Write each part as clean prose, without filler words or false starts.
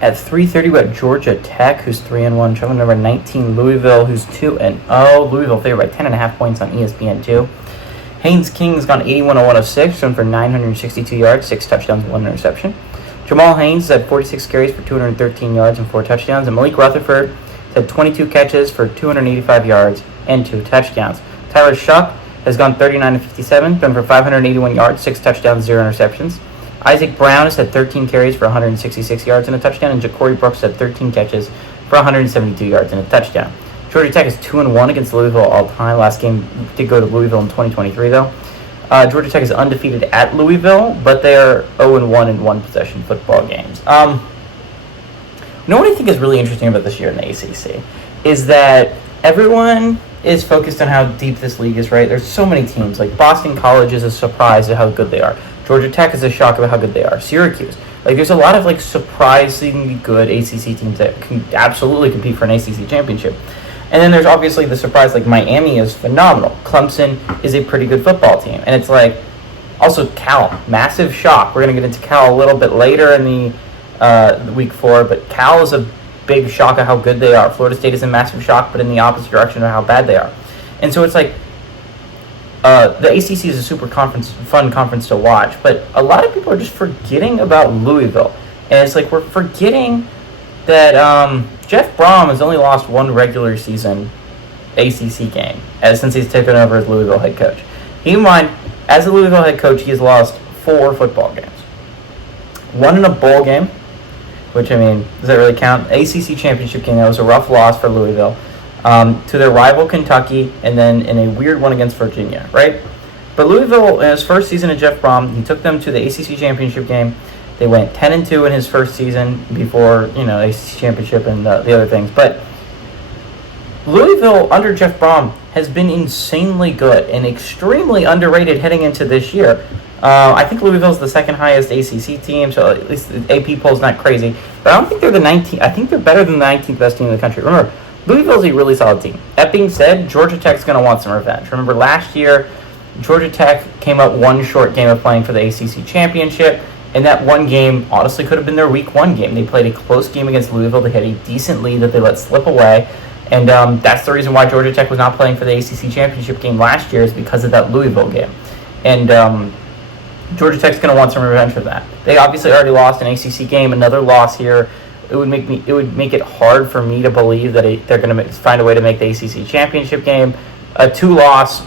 At 3:30, we got Georgia Tech, who's 3-1, traveling number 19 Louisville, who's 2-0. Louisville favored by 10.5 points on ESPN2. Haynes King's gone 81-1 of 6, run for 962 yards, 6 touchdowns, 1 interception. Jamal Haynes has had 46 carries for 213 yards and 4 touchdowns. And Malik Rutherford has had 22 catches for 285 yards and 2 touchdowns. Tyler Shuck has gone 39-57, run for 581 yards, 6 touchdowns, 0 interceptions. Isaac Brown has had 13 carries for 166 yards and a touchdown. And Ja'Cory Brooks had 13 catches for 172 yards and a touchdown. Georgia Tech is 2-1 against Louisville all time. Last game did go to Louisville in 2023, though. Georgia Tech is undefeated at Louisville, but they are 0-1 in one-possession football games. You know what I think is really interesting about this year in the ACC is that everyone is focused on how deep this league is, right? There's so many teams. Like Boston College is a surprise at how good they are. Georgia Tech is a shock about how good they are. Syracuse. Like there's a lot of like surprisingly good ACC teams that can absolutely compete for an ACC championship. And then there's obviously the surprise, like Miami is phenomenal. Clemson is a pretty good football team. And it's like, also Cal, massive shock. We're going to get into Cal a little bit later in the week 4, but Cal is a big shock of how good they are. Florida State is a massive shock, but in the opposite direction of how bad they are. And so it's like, the ACC is a super fun conference to watch, but a lot of people are just forgetting about Louisville. And it's like, we're forgetting that Jeff Brom has only lost one regular season ACC game since he's taken over as Louisville head coach. Keep in mind, as a Louisville head coach, he has lost 4 football games. 1 in a bowl game, which, I mean, does that really count? ACC championship game, that was a rough loss for Louisville, to their rival Kentucky, and then in a weird one against Virginia, right? But Louisville, in his first season of Jeff Brom, he took them to the ACC championship game. They went 10-2 in his first season before, ACC championship and the other things. But Louisville, under Jeff Brom, has been insanely good and extremely underrated heading into this year. I think Louisville's the second highest ACC team, so at least the AP poll's not crazy. But I don't think they're the 19th. I think they're better than the 19th best team in the country. Remember, Louisville's a really solid team. That being said, Georgia Tech's going to want some revenge. Remember, last year, Georgia Tech came up one short game of playing for the ACC championship. And that one game honestly could have been their week 1 game. They played a close game against Louisville. They had a decent lead that they let slip away. And that's the reason why Georgia Tech was not playing for the ACC championship game last year, is because of that Louisville game. And Georgia Tech's going to want some revenge for that. They obviously already lost an ACC game. Another loss here, it would make it hard for me to believe that they're going to find a way to make the ACC championship game. A two-loss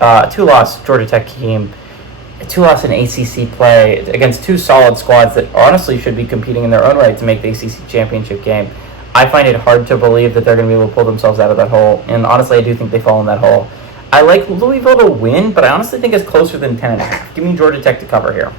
Georgia Tech team. A 2-loss in ACC play against 2 solid squads that honestly should be competing in their own right to make the ACC championship game. I find it hard to believe that they're going to be able to pull themselves out of that hole, and honestly, I do think they fall in that hole. I like Louisville to win, but I honestly think it's closer than 10.5. Give me Georgia Tech to cover here.